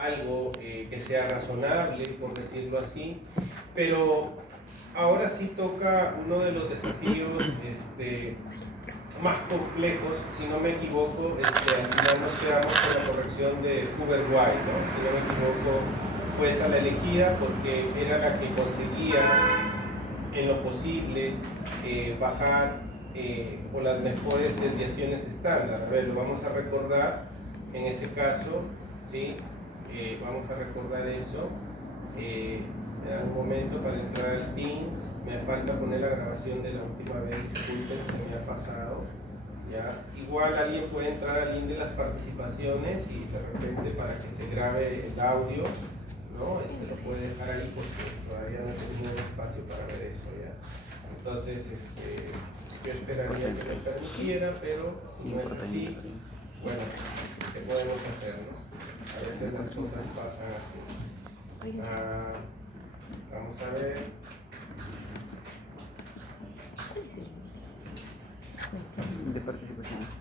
algo que sea razonable, por decirlo así, pero ahora sí toca uno de los desafíos más complejos. Si no me equivoco, al final nos quedamos con la corrección de Hoover-White, ¿no? Si no me equivoco, fue esa la elegida porque era la que conseguía en lo posible bajar por las mejores desviaciones estándar. A ver, lo vamos a recordar en ese caso, ¿sí? Vamos a recordar eso. Me da un momento para entrar al Teams. Me falta poner la grabación de la última vez, disculpen, se me ha pasado. ¿Ya? Igual alguien puede entrar al link de las participaciones y de repente para que se grabe el audio, ¿no? Lo puede dejar ahí porque todavía no he tenido espacio para ver eso, ¿ya? Entonces, yo esperaría que me permitiera, pero si no es así, bueno, ¿qué podemos hacer, no? A veces las cosas pasan así. Vamos a ver. De participación.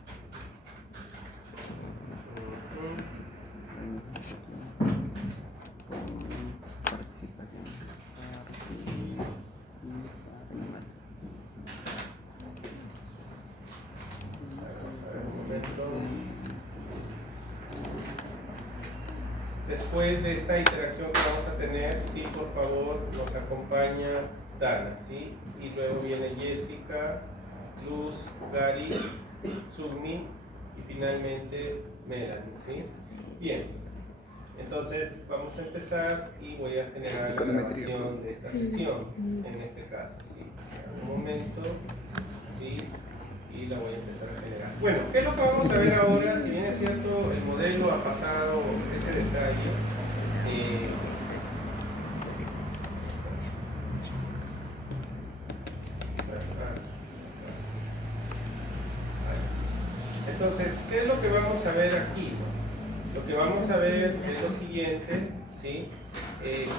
Después de esta interacción que vamos a tener, sí, por favor, nos acompaña Dana, ¿sí? Y luego viene Jessica, Luz, Gary, Sugni y finalmente Melanie, ¿sí? Bien, entonces vamos a empezar y voy a generar la grabación de esta sesión, en este caso, ¿sí? Un momento, ¿sí? Y la voy a empezar a generar. Bueno, ¿qué es lo que vamos a ver ahora? Si bien es cierto, el modelo ha pasado ese detalle. Entonces, ¿qué es lo que vamos a ver aquí? Lo que vamos a ver es lo siguiente, ¿sí?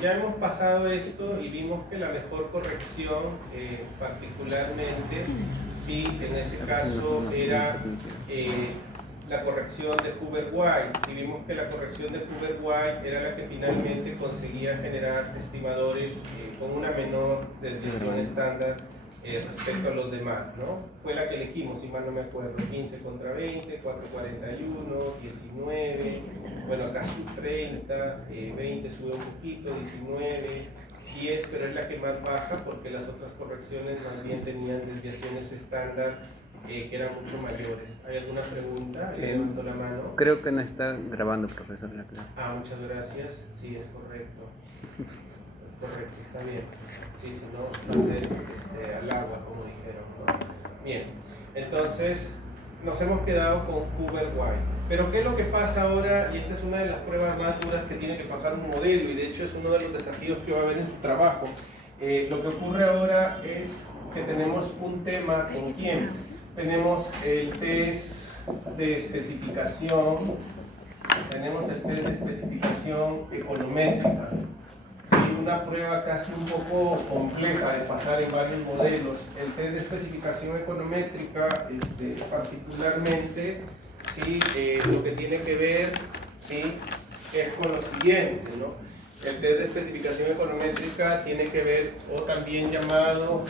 Ya hemos pasado esto y vimos que la mejor corrección, particularmente, sí, en ese caso era la corrección de Hoover-White. Si vimos que la corrección de Hoover-White era la que finalmente conseguía generar estimadores con una menor desviación estándar respecto a los demás, ¿no? Fue la que elegimos, si mal no me acuerdo, 15 contra 20, 441, 19, bueno, acá sub 30, 20 sube un poquito, 19, 10, pero es la que más baja porque las otras correcciones más bien tenían desviaciones estándar que eran mucho mayores. ¿Hay alguna pregunta? Levanto la mano. Creo que no está grabando, profesor, la clase. Muchas gracias. Sí, es correcto. Correcto, está bien. Sí, si no, va a ser al agua, como dijeron, ¿no? Bien, entonces nos hemos quedado con Hoover-White. Pero ¿qué es lo que pasa ahora? Y esta es una de las pruebas más duras que tiene que pasar un modelo, y de hecho es uno de los desafíos que va a haber en su trabajo. Lo que ocurre ahora es que tenemos un tema con quién. Tenemos el test de especificación, econométrica. Sí, una prueba casi un poco compleja de pasar en varios modelos. El test de especificación econométrica, particularmente, ¿sí? Lo que tiene que ver, ¿sí? Es con lo siguiente, ¿no? El test de especificación econométrica tiene que ver, o también llamado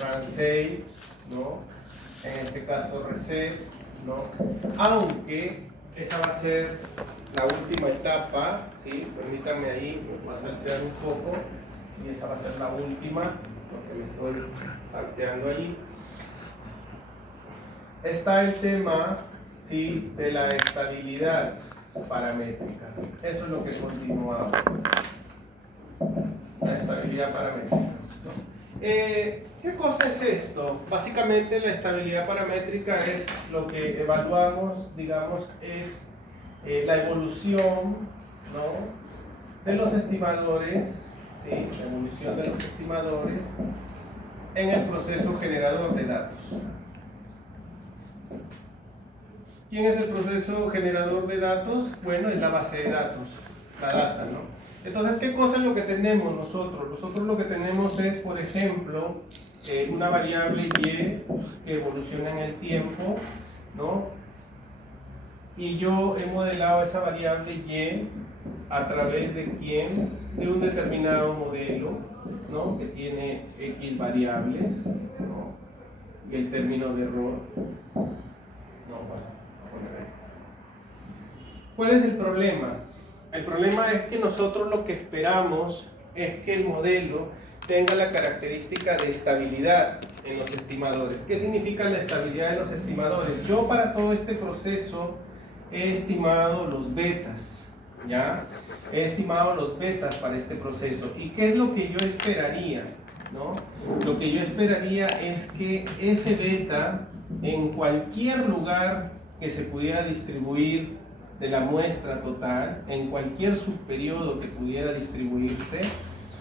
Ramsey, ¿no? En este caso RECEP, ¿no? Aunque esa va a ser la última etapa, ¿sí? Permítanme ahí, me voy a saltear un poco, ¿sí? Esa va a ser la última, porque me estoy salteando allí. Está el tema, ¿sí? De la estabilidad paramétrica. Eso es lo que continúa ahora. La estabilidad paramétrica, ¿no? ¿Qué cosa es esto? Básicamente la estabilidad paramétrica es lo que evaluamos, digamos, es la evolución, ¿no? De los estimadores, ¿sí? La evolución de los estimadores en el proceso generador de datos. ¿Quién es el proceso generador de datos? Bueno, es la base de datos, la data, ¿no? Entonces, ¿qué cosa es lo que tenemos nosotros? Nosotros lo que tenemos es, por ejemplo, una variable y que evoluciona en el tiempo, ¿no? Y yo he modelado esa variable y ¿A través de quién? De un determinado modelo, ¿no? Que tiene X variables, ¿no? Y el término de error. No, bueno, a poner ahí. ¿Cuál es el problema? El problema es que nosotros lo que esperamos es que el modelo tenga la característica de estabilidad en los estimadores. ¿Qué significa la estabilidad en los estimadores? Yo para todo este proceso he estimado los betas, ¿ya? He estimado los betas para este proceso. ¿Y qué es lo que yo esperaría? ¿No? Lo que yo esperaría es que ese beta en cualquier lugar que se pudiera distribuir de la muestra total, en cualquier subperiodo que pudiera distribuirse,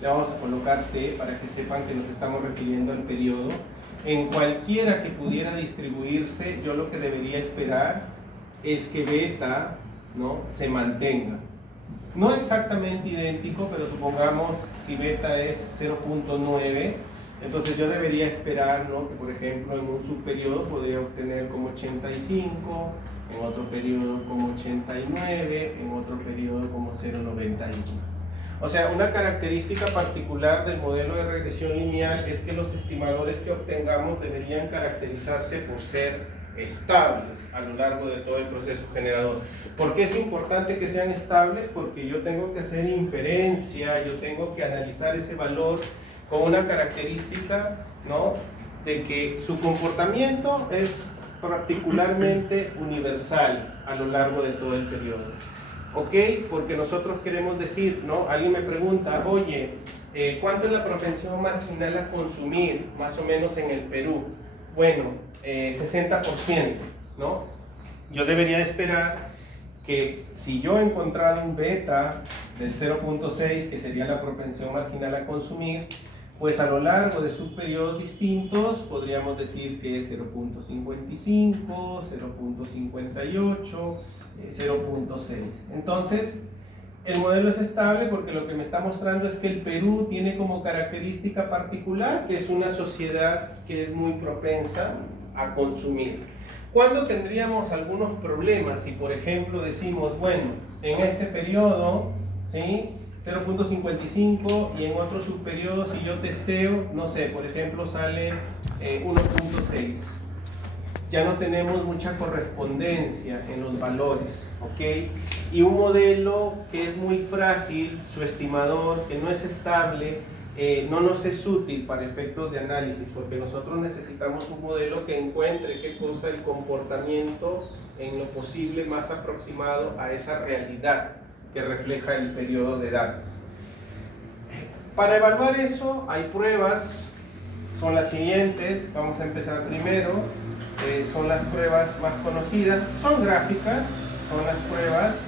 le vamos a colocar T para que sepan que nos estamos refiriendo al periodo, en cualquiera que pudiera distribuirse, yo lo que debería esperar es que beta, ¿no?, se mantenga. No exactamente idéntico, pero supongamos si beta es 0.9, entonces yo debería esperar, ¿no?, que por ejemplo en un subperiodo podría obtener como 85, en otro periodo como 89, en otro periodo como 0.91. O sea, una característica particular del modelo de regresión lineal es que los estimadores que obtengamos deberían caracterizarse por ser estables a lo largo de todo el proceso generador. ¿Por qué es importante que sean estables? Porque yo tengo que hacer inferencia, yo tengo que analizar ese valor con una característica, ¿no?, de que su comportamiento es particularmente universal a lo largo de todo el periodo. ¿Ok? Porque nosotros queremos decir, ¿no? Alguien me pregunta, oye, ¿cuánto es la propensión marginal a consumir más o menos en el Perú? Bueno, 60%, ¿no? Yo debería esperar que si yo he encontrado un beta del 0.6, que sería la propensión marginal a consumir, pues a lo largo de subperiodos distintos podríamos decir que es 0.55, 0.58, 0.6. Entonces, el modelo es estable porque lo que me está mostrando es que el Perú tiene como característica particular que es una sociedad que es muy propensa a consumir. ¿Cuándo tendríamos algunos problemas? Si por ejemplo decimos, bueno, en este periodo, ¿sí?, 0.55 y en otro subperiodo si yo testeo, no sé, por ejemplo sale 1.6. Ya no tenemos mucha correspondencia en los valores, ¿ok? Y un modelo que es muy frágil, su estimador, que no es estable, no nos es útil para efectos de análisis, porque nosotros necesitamos un modelo que encuentre qué cosa el comportamiento en lo posible más aproximado a esa realidad que refleja el periodo de datos. Para evaluar eso hay pruebas, son las siguientes. Vamos a empezar primero. Son las pruebas más conocidas, son gráficas, son las pruebas,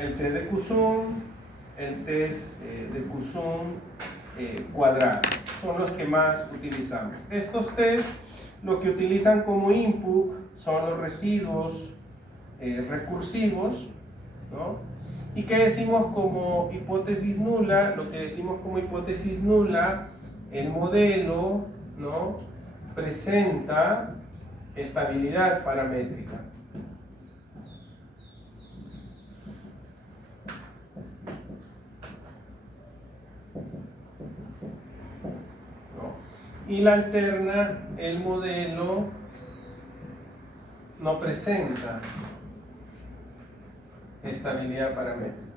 el test de Q-sum, el test de Q-sum cuadrado, son los que más utilizamos. Estos test lo que utilizan como input son los residuos recursivos, ¿no? ¿Y qué decimos como hipótesis nula? Lo que decimos como hipótesis nula, el modelo, ¿no?, presenta estabilidad paramétrica. ¿No? Y la alterna, el modelo no presenta estabilidad paramétrica.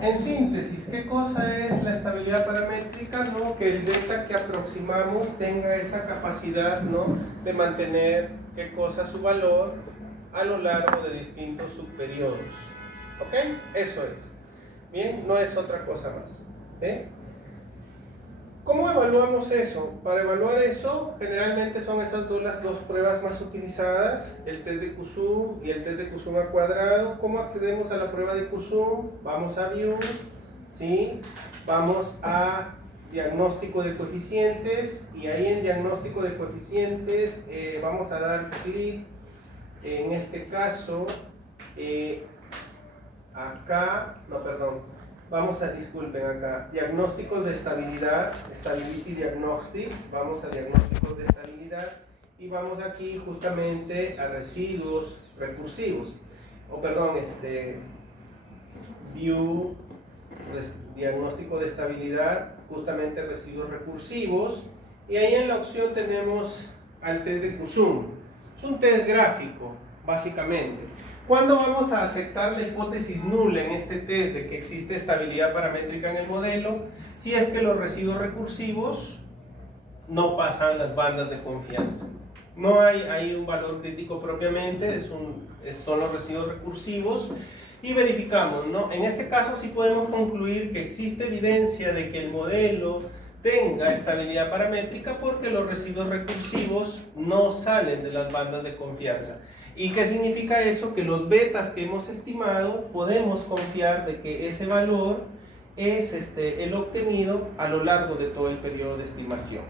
En síntesis, ¿qué cosa es la estabilidad paramétrica? ¿No? Que el beta que aproximamos tenga esa capacidad, ¿no?, de mantener, ¿qué cosa?, su valor a lo largo de distintos subperiodos. ¿Ok? Eso es. Bien, no es otra cosa más. ¿Cómo evaluamos eso? Para evaluar eso, generalmente son estas las dos pruebas más utilizadas, el test de Q-sum y el test de Q-sum al cuadrado. ¿Cómo accedemos a la prueba de Q-sum? Vamos a View, ¿sí? Vamos a diagnóstico de coeficientes y ahí en diagnóstico de coeficientes vamos a dar clic, en este caso, acá, no, perdón. Vamos a, disculpen acá, diagnósticos de estabilidad, Stability Diagnostics, vamos a diagnósticos de estabilidad y vamos aquí justamente a residuos recursivos, view, diagnóstico de estabilidad, justamente residuos recursivos, y ahí en la opción tenemos al test de Q-Sum. Es un test gráfico, básicamente. ¿Cuándo vamos a aceptar la hipótesis nula en este test de que existe estabilidad paramétrica en el modelo? Si es que los residuos recursivos no pasan las bandas de confianza. No hay un valor crítico propiamente, son los residuos recursivos, y verificamos, ¿no? En este caso sí podemos concluir que existe evidencia de que el modelo tenga estabilidad paramétrica porque los residuos recursivos no salen de las bandas de confianza. ¿Y qué significa eso? Que los betas que hemos estimado podemos confiar de que ese valor es el obtenido a lo largo de todo el periodo de estimación,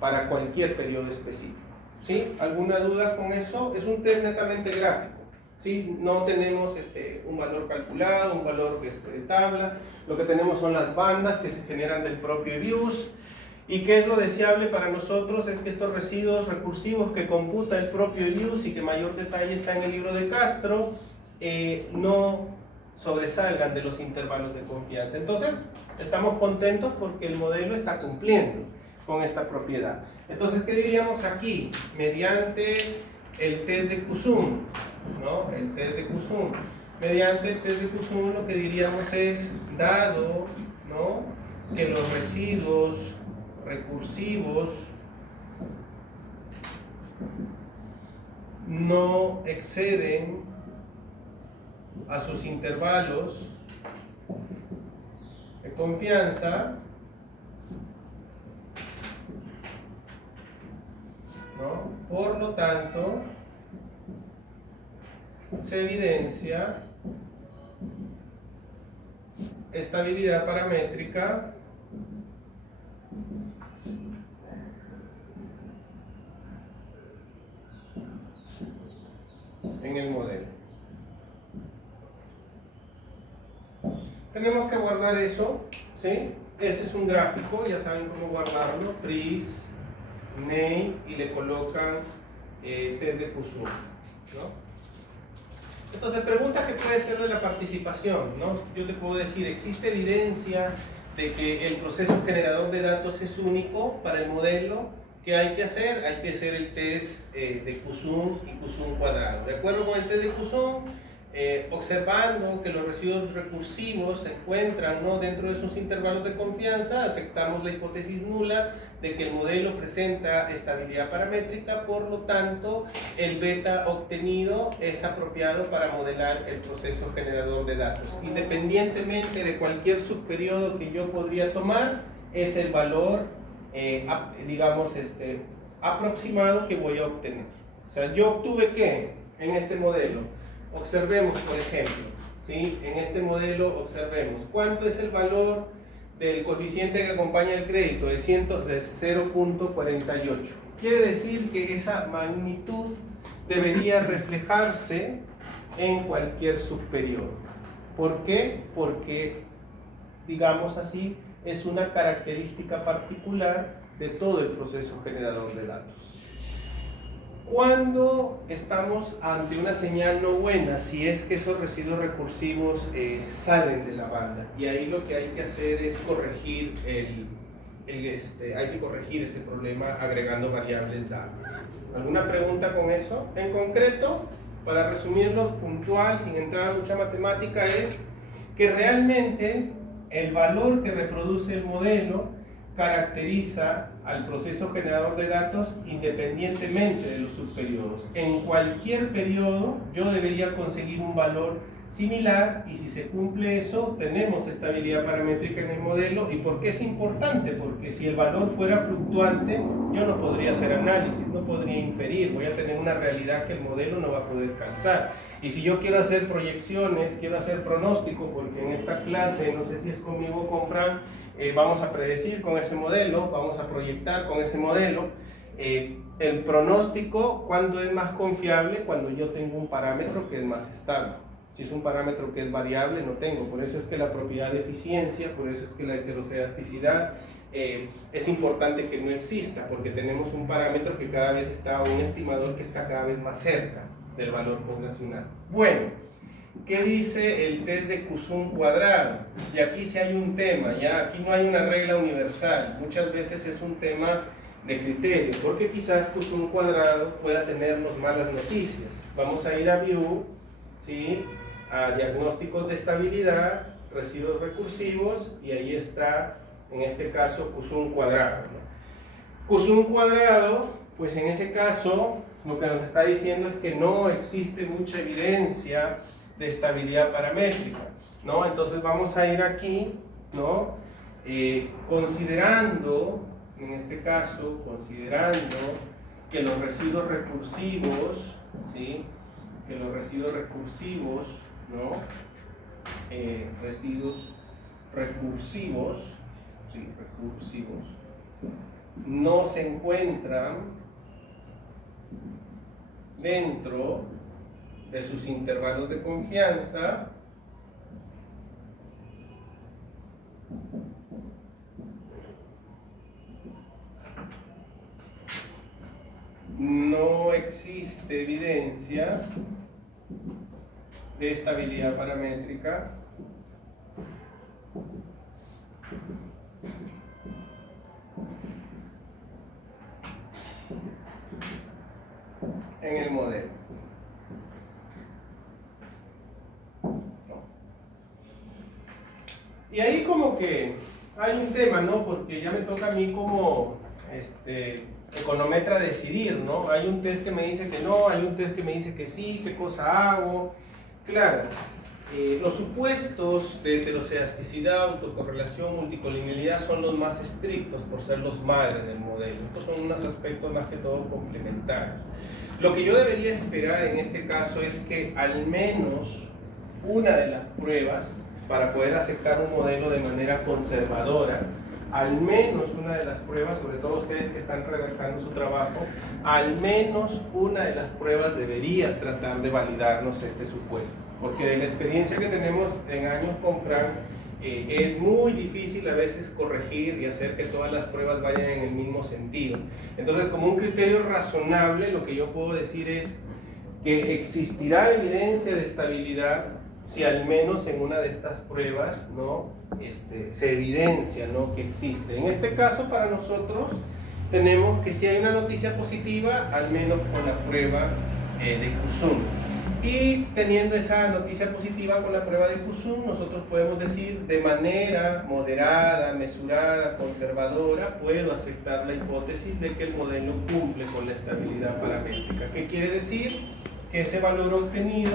para cualquier periodo específico. ¿Sí? ¿Alguna duda con eso? Es un test netamente gráfico. ¿Sí? No tenemos un valor calculado, un valor de tabla. Lo que tenemos son las bandas que se generan del propio views. ¿Y qué es lo deseable para nosotros? Es que estos residuos recursivos que computa el propio views y que mayor detalle está en el libro de Castro, no sobresalgan de los intervalos de confianza. Entonces, estamos contentos porque el modelo está cumpliendo con esta propiedad. Entonces, ¿qué diríamos aquí? Mediante el test de Q-Sum, ¿no? El test de Q-Sum. Mediante el test de Q-Sum lo que diríamos es, dado, ¿no?, que los residuos recursivos no exceden a sus intervalos de confianza, ¿no? Por lo tanto, se evidencia estabilidad paramétrica en el modelo. Tenemos que guardar eso, ¿sí? Ese es un gráfico, ya saben cómo guardarlo, freeze, name, y le colocan test de Q-Sum, ¿no? Entonces, pregunta que puede ser de la participación, ¿no? Yo te puedo decir, ¿existe evidencia de que el proceso generador de datos es único para el modelo? ¿Qué hay que hacer? Hay que hacer el test de Q-Sum y Q-Sum cuadrado. De acuerdo con el test de Q-Sum, observando que los residuos recursivos se encuentran, ¿no?, dentro de sus intervalos de confianza, aceptamos la hipótesis nula de que el modelo presenta estabilidad paramétrica, por lo tanto el beta obtenido es apropiado para modelar el proceso generador de datos. Independientemente de cualquier subperiodo que yo podría tomar, es el valor, digamos, aproximado que voy a obtener. O sea, yo obtuve ¿qué? En este modelo. Observemos, por ejemplo, ¿sí? En este modelo observemos cuánto es el valor del coeficiente que acompaña el crédito de 0.48. Quiere decir que esa magnitud debería reflejarse en cualquier subperiodo. ¿Por qué? Porque, digamos así, es una característica particular de todo el proceso generador de datos. Cuando estamos ante una señal no buena, si es que esos residuos recursivos salen de la banda, y ahí lo que hay que hacer es corregir hay que corregir ese problema agregando variables DAG. ¿Alguna pregunta con eso? En concreto, para resumirlo puntual, sin entrar a mucha matemática, es que realmente el valor que reproduce el modelo caracteriza al proceso generador de datos independientemente de los subperiodos. En cualquier periodo yo debería conseguir un valor similar, y si se cumple eso, tenemos estabilidad paramétrica en el modelo. ¿Y por qué es importante? Porque si el valor fuera fluctuante, yo no podría hacer análisis, no podría inferir, voy a tener una realidad que el modelo no va a poder calzar. Y si yo quiero hacer proyecciones, quiero hacer pronóstico, porque en esta clase, no sé si es conmigo o con Fran, vamos a predecir con ese modelo, vamos a proyectar con ese modelo. El pronóstico, ¿cuándo es más confiable? Cuando yo tengo un parámetro que es más estable. Si es un parámetro que es variable, no tengo. Por eso es que la propiedad de eficiencia, por eso es que la heterocedasticidad es importante que no exista, porque tenemos un parámetro que cada vez está, un estimador que está cada vez más cerca del valor poblacional. Bueno, ¿qué dice el test de Poisson cuadrado? Y aquí sí hay un tema, ya aquí no hay una regla universal, muchas veces es un tema de criterio, porque quizás Poisson cuadrado pueda tenernos malas noticias. Vamos a ir a View, ¿sí? A diagnósticos de estabilidad, residuos recursivos, y ahí está, en este caso, Poisson cuadrado, ¿no? Poisson cuadrado, pues en ese caso, lo que nos está diciendo es que no existe mucha evidencia de estabilidad paramétrica, ¿no? Entonces vamos a ir aquí, ¿no? Considerando, en este caso, considerando que los residuos recursivos, ¿sí? Que los residuos recursivos, ¿no? Residuos recursivos, ¿sí? Recursivos, no se encuentran dentro de sus intervalos de confianza, no existe evidencia de estabilidad paramétrica en el modelo. Y ahí como que hay un tema, ¿no? Porque ya me toca a mí como econometra decidir, ¿no? Hay un test que me dice que no, hay un test que me dice que sí, qué cosa hago. Claro, los supuestos de heterocedasticidad, autocorrelación, multicolinealidad son los más estrictos por ser los madres del modelo. Estos son unos aspectos más que todo complementarios. Lo que yo debería esperar en este caso es que al menos una de las pruebas, para poder aceptar un modelo de manera conservadora, al menos una de las pruebas, sobre todo ustedes que están redactando su trabajo, al menos una de las pruebas debería tratar de validarnos este supuesto. Porque de la experiencia que tenemos en años con Frank, es muy difícil a veces corregir y hacer que todas las pruebas vayan en el mismo sentido. Entonces, como un criterio razonable, lo que yo puedo decir es que existirá evidencia de estabilidad si al menos en una de estas pruebas, ¿no? Se evidencia, ¿no? Que existe. En este caso, para nosotros, tenemos que si hay una noticia positiva, al menos con la prueba de Poisson. Y teniendo esa noticia positiva con la prueba de Poisson, nosotros podemos decir de manera moderada, mesurada, conservadora, puedo aceptar la hipótesis de que el modelo cumple con la estabilidad paramétrica. ¿Qué quiere decir? Que ese valor obtenido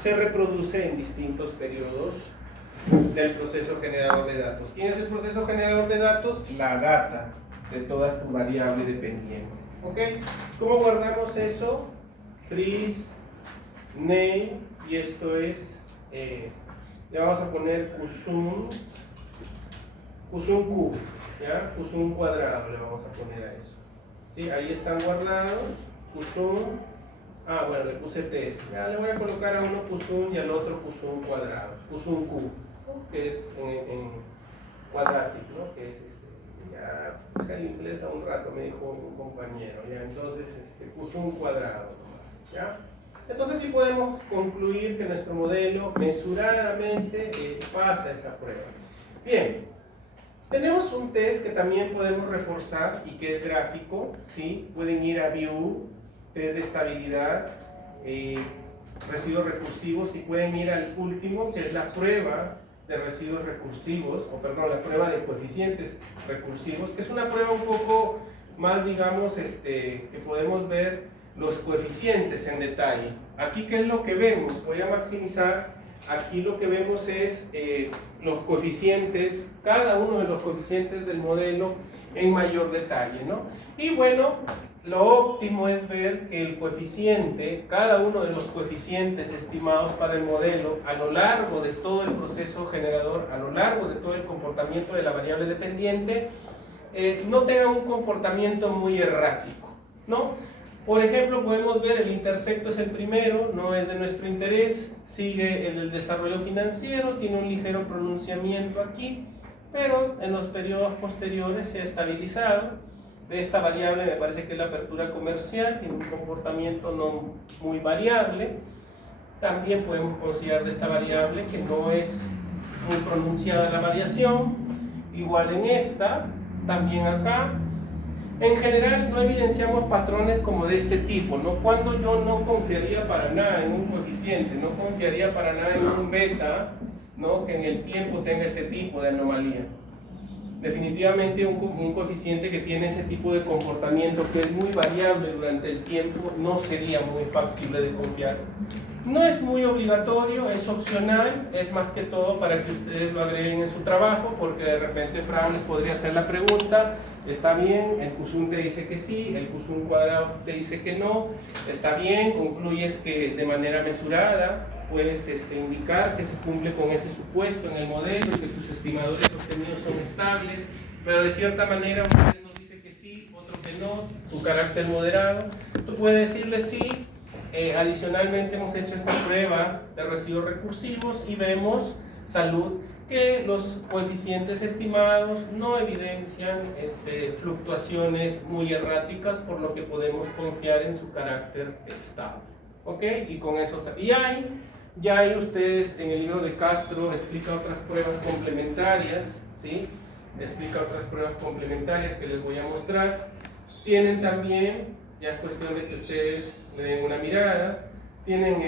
se reproduce en distintos periodos del proceso generador de datos. ¿Quién es el proceso generador de datos? La data de todas tus variables dependientes. ¿Ok? ¿Cómo guardamos eso? Freeze, name, y esto es, le vamos a poner Poisson Q, ¿ya? Poisson cuadrado le vamos a poner a eso. ¿Sí? Ahí están guardados, Poisson. Bueno, le puse test. Ya le voy a colocar a uno Poisson y al otro Poisson cuadrado. Poisson Q, que es en quadratic, ¿no? Que es ya deja el inglés a un rato, me dijo un compañero. Ya, entonces, Poisson cuadrado, ¿ya? Entonces sí podemos concluir que nuestro modelo mesuradamente pasa esa prueba. Bien, tenemos un test que también podemos reforzar y que es gráfico, ¿sí? Pueden ir a View, test de estabilidad, residuos recursivos, y pueden ir al último, que es la prueba de residuos recursivos, o perdón, la prueba de coeficientes recursivos, que es una prueba un poco más, digamos, que podemos ver los coeficientes en detalle. Aquí, ¿qué es lo que vemos? Voy a maximizar. Aquí lo que vemos es los coeficientes, cada uno de los coeficientes del modelo en mayor detalle, ¿no? Y bueno, lo óptimo es ver que el coeficiente, cada uno de los coeficientes estimados para el modelo a lo largo de todo el proceso generador, a lo largo de todo el comportamiento de la variable dependiente, no tenga un comportamiento muy errático, ¿no? Por ejemplo, podemos ver el intersecto es el primero, no es de nuestro interés, sigue el desarrollo financiero, tiene un ligero pronunciamiento aquí, pero en los periodos posteriores se ha estabilizado. De esta variable me parece que es la apertura comercial, tiene un comportamiento no muy variable. También podemos considerar de esta variable que no es muy pronunciada la variación, igual en esta, también acá. En general no evidenciamos patrones como de este tipo, ¿no? Cuando yo no confiaría para nada en un coeficiente, no confiaría para nada en un beta, ¿no? Que en el tiempo tenga este tipo de anomalía. Definitivamente un coeficiente que tiene ese tipo de comportamiento que es muy variable durante el tiempo no sería muy factible de confiar. No es muy obligatorio, es opcional, es más que todo para que ustedes lo agreguen en su trabajo, porque de repente Fran les podría hacer la pregunta, está bien, el Q1 te dice que sí, el Q1 cuadrado te dice que no, está bien, concluyes que de manera mesurada puedes indicar que se cumple con ese supuesto en el modelo, que tus estimadores obtenidos son estables, pero de cierta manera uno nos dice que sí, otro que no, tu carácter moderado, tú puedes decirle sí. Adicionalmente hemos hecho esta prueba de residuos recursivos y vemos, salud, que los coeficientes estimados no evidencian fluctuaciones muy erráticas, por lo que podemos confiar en su carácter estable. ¿Ok? Y con eso está. Y ya hay ustedes en el libro de Castro explica otras pruebas complementarias, ¿sí? Explica otras pruebas complementarias que les voy a mostrar. Tienen también, ya es cuestión de que ustedes le den una mirada, tienen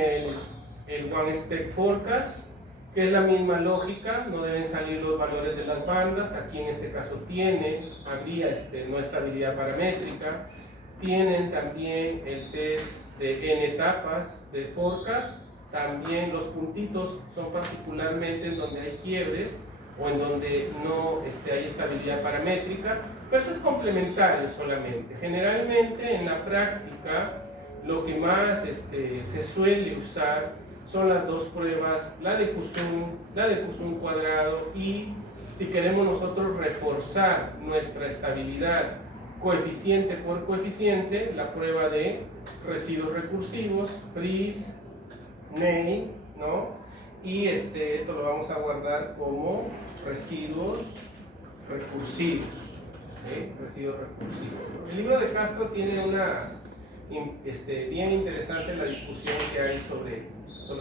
el One Step Forecast, que es la misma lógica, no deben salir los valores de las bandas, aquí en este caso habría no estabilidad paramétrica. Tienen también el test de N etapas de Forecast, también los puntitos son particularmente en donde hay quiebres o en donde no hay estabilidad paramétrica, pero eso es complementario solamente. Generalmente en la práctica lo que más se suele usar son las dos pruebas, la de Q1 cuadrado y, si queremos nosotros reforzar nuestra estabilidad coeficiente por coeficiente, la prueba de residuos recursivos, Fries, Ney, ¿no? Y esto lo vamos a guardar como residuos recursivos. ¿Sí? Residuos recursivos, ¿no? El libro de Castro tiene una bien interesante la discusión que hay sobre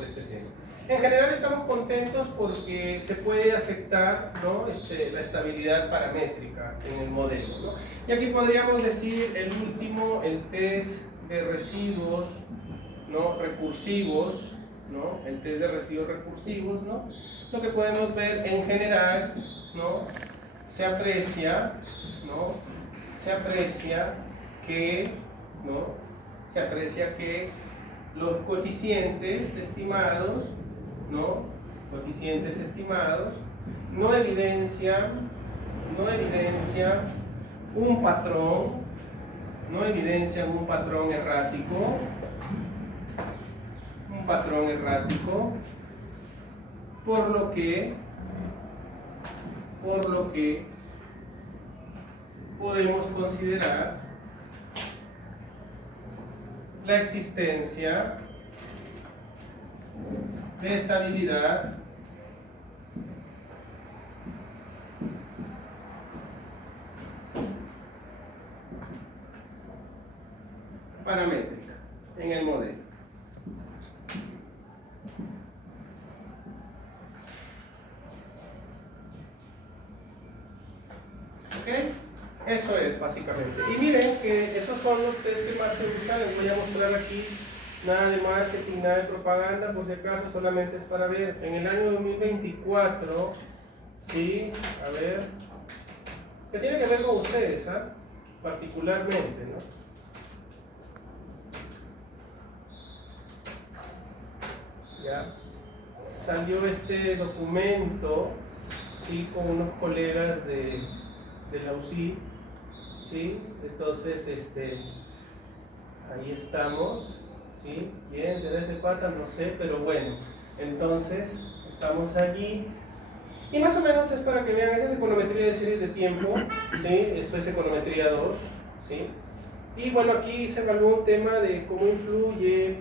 este tema. En general estamos contentos porque se puede aceptar, ¿no? La estabilidad paramétrica en el modelo, ¿no? Y aquí podríamos decir el último, el test de residuos, ¿no? Recursivos, ¿no? El test de residuos recursivos, ¿no? Lo que podemos ver en general, ¿no? Se aprecia, ¿no? Se aprecia que los coeficientes estimados, ¿no? Coeficientes estimados no evidencian un patrón, errático, por lo que podemos considerar la existencia de estabilidad paramétrica en el modelo. ¿Ok? Eso es básicamente. Y miren que esos son los test que más se usan. Les voy a mostrar aquí, nada de marketing, nada de propaganda, por si acaso, solamente es para ver. En el año 2024, sí, a ver, que tiene que ver con ustedes, ¿ah? Particularmente, ¿no? Ya salió este documento, sí, con unos colegas de la UCI, ¿sí? Entonces, ahí estamos, ¿sí? ¿Quién será ese pata? No sé, pero bueno, entonces estamos allí y más o menos es para que vean, esa es econometría de series de tiempo, ¿sí? Esto es econometría 2, ¿sí? Y bueno, aquí se evaluó un tema de cómo influye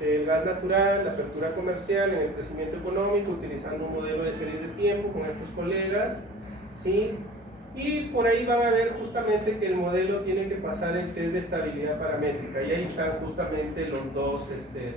el gas natural, la apertura comercial en el crecimiento económico, utilizando un modelo de series de tiempo con estos colegas. ¿sí? Y por ahí van a ver justamente que el modelo tiene que pasar el test de estabilidad paramétrica, y ahí están justamente los dos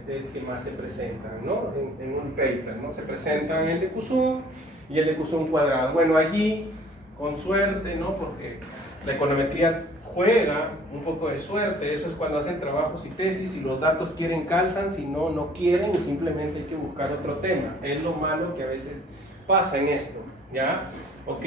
test que más se presentan, ¿no? En un paper, ¿no? Se presentan el de Kusun y el de Kusun cuadrado. Bueno, allí, con suerte, ¿no? Porque la econometría juega un poco de suerte, eso es cuando hacen trabajos y tesis, si los datos quieren calzan, si no, no quieren, y simplemente hay que buscar otro tema. Es lo malo que a veces pasa en esto, ¿ya? ¿Ok?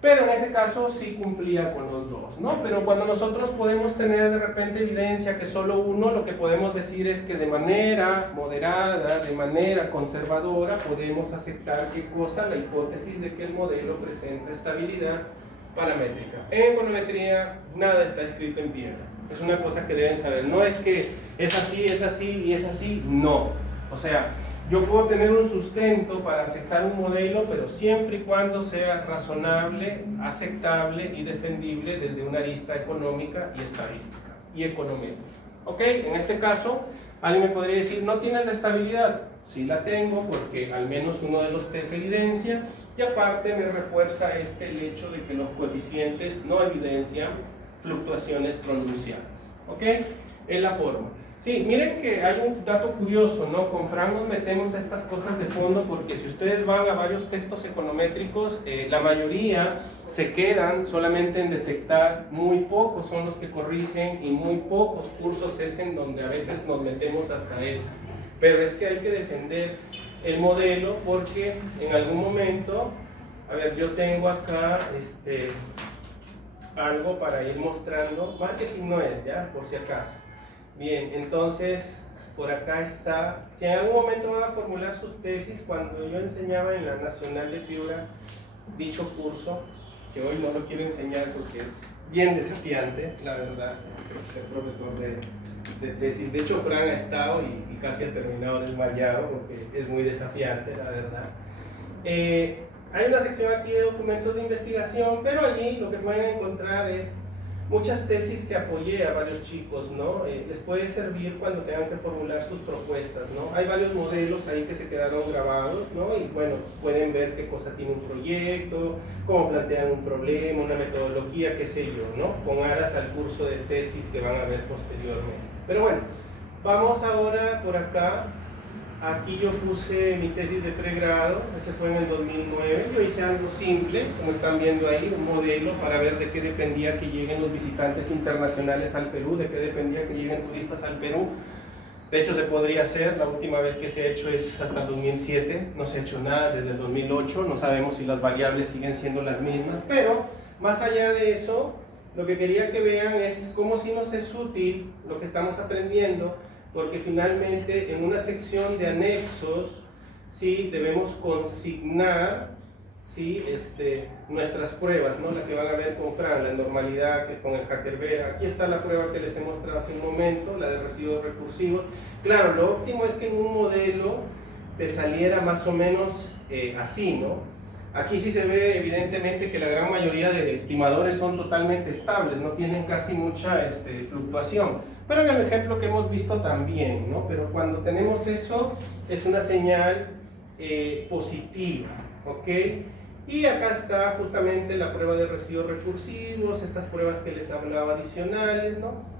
Pero en ese caso sí cumplía con los dos, ¿no? Pero cuando nosotros podemos tener de repente evidencia que solo uno, lo que podemos decir es que de manera moderada, de manera conservadora, podemos aceptar ¿qué cosa? La hipótesis de que el modelo presenta estabilidad paramétrica. En econometría nada está escrito en piedra, es una cosa que deben saber, no es que es así y es así, no. O sea, yo puedo tener un sustento para aceptar un modelo, pero siempre y cuando sea razonable, aceptable y defendible desde una arista económica y estadística y econométrica. ¿Ok? En este caso, alguien me podría decir, ¿no tienes la estabilidad? Sí la tengo porque al menos uno de los test evidencia, y aparte me refuerza el hecho de que los coeficientes no evidencian fluctuaciones pronunciadas. ¿Ok? Es la forma. Sí, miren que hay un dato curioso, ¿no? Con Fran nos metemos a estas cosas de fondo porque si ustedes van a varios textos econométricos, la mayoría se quedan solamente en detectar, muy pocos son los que corrigen y muy pocos cursos es en donde a veces nos metemos hasta esto. Pero es que hay que defender el modelo porque en algún momento, a ver, yo tengo acá algo para ir mostrando, marketing no es, ¿ya? Por si acaso. Bien, entonces, por acá está, si en algún momento van a formular sus tesis, cuando yo enseñaba en la Nacional de Piura dicho curso, que hoy no lo quiero enseñar porque es bien desafiante, la verdad, es ser profesor de tesis. De hecho, Fran ha estado y casi ha terminado desmayado porque es muy desafiante, la verdad. Hay una sección aquí de documentos de investigación, pero allí lo que pueden encontrar es muchas tesis que apoyé a varios chicos, ¿no? Les puede servir cuando tengan que formular sus propuestas, ¿no? Hay varios modelos ahí que se quedaron grabados, ¿no? Y bueno, pueden ver qué cosa tiene un proyecto, cómo plantean un problema, una metodología, qué sé yo, ¿no? Con aras al curso de tesis que van a ver posteriormente. Pero bueno, vamos ahora por acá. Aquí yo puse mi tesis de pregrado, ese fue en el 2009. Yo hice algo simple, como están viendo ahí, un modelo para ver de qué dependía que lleguen los visitantes internacionales al Perú, de qué dependía que lleguen turistas al Perú. De hecho, se podría hacer, la última vez que se ha hecho es hasta el 2007, no se ha hecho nada desde el 2008, no sabemos si las variables siguen siendo las mismas, pero más allá de eso, lo que quería que vean es cómo sí nos es útil lo que estamos aprendiendo, porque finalmente en una sección de anexos sí debemos consignar sí, nuestras pruebas, ¿no? La que van a ver con Fran, la normalidad que es con el Hackerberg. Aquí está la prueba que les he mostrado hace un momento, la de residuos recursivos. Claro, lo óptimo es que en un modelo te saliera más o menos así, ¿no? Aquí sí se ve evidentemente que la gran mayoría de estimadores son totalmente estables, no tienen casi mucha fluctuación. Pero en el ejemplo que hemos visto también, ¿no? Pero cuando tenemos eso, es una señal positiva, ¿ok? Y acá está justamente la prueba de residuos recursivos, estas pruebas que les hablaba adicionales, ¿no?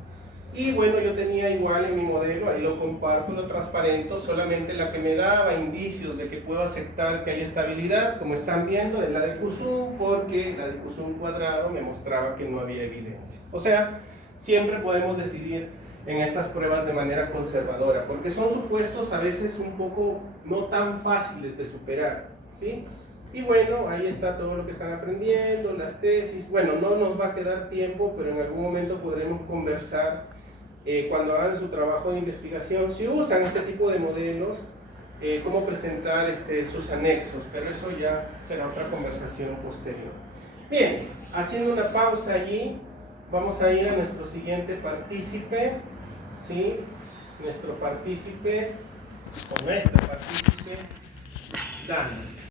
Y bueno, yo tenía igual en mi modelo, ahí lo comparto, lo transparento, solamente la que me daba indicios de que puedo aceptar que hay estabilidad, como están viendo, es la de Kusun, porque la de Kusun cuadrado me mostraba que no había evidencia. O sea, siempre podemos decidir en estas pruebas de manera conservadora, porque son supuestos a veces un poco no tan fáciles de superar, ¿sí? Y bueno, ahí está todo lo que están aprendiendo, las tesis. Bueno, no nos va a quedar tiempo, pero en algún momento podremos conversar cuando hagan su trabajo de investigación, si usan este tipo de modelos, cómo presentar sus anexos, pero eso ya será otra conversación posterior. Bien, haciendo una pausa allí, vamos a ir a nuestro siguiente partícipe, ¿sí? Nuestro partícipe, o nuestra partícipe, Dana.